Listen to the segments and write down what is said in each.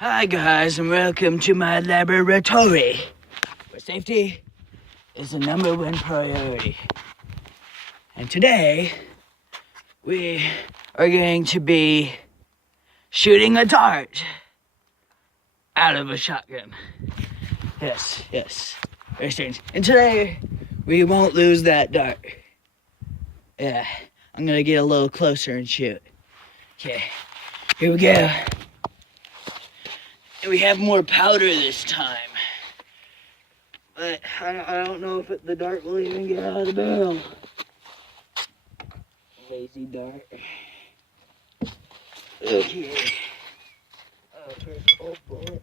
Hi guys, and welcome to my laboratory, where safety is the #1 priority. And today, we are going to be shooting a dart out of a shotgun. Yes, very strange. And today, we won't lose that dart. Yeah, I'm gonna get a little closer and shoot. Okay, here we go. And we have more powder this time. But I don't know if the dart will even get out of the barrel. Lazy dart. Okay. First old bullet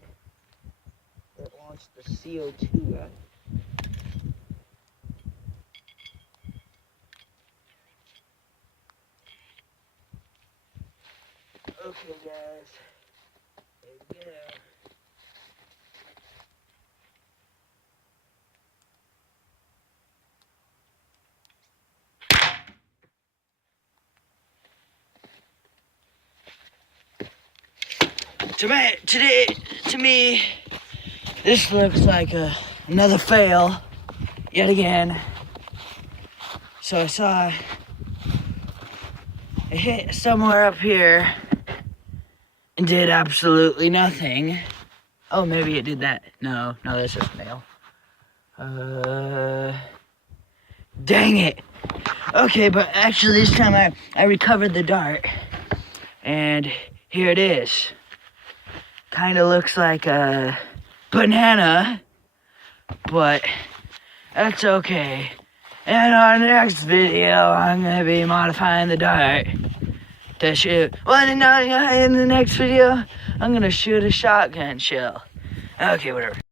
that wants the CO2 out. Okay, guys. Here we go. To me, this looks like another fail, yet again. So I saw it hit somewhere up here and did absolutely nothing. Oh, maybe it did that. No, that's just fail. Dang it. Okay, but actually this time I recovered the dart, and here it is. Kind of looks like a banana, but that's okay. And on the next video, I'm gonna be modifying the dart to shoot. Well, in the next video, I'm gonna shoot a shotgun shell. Okay, whatever.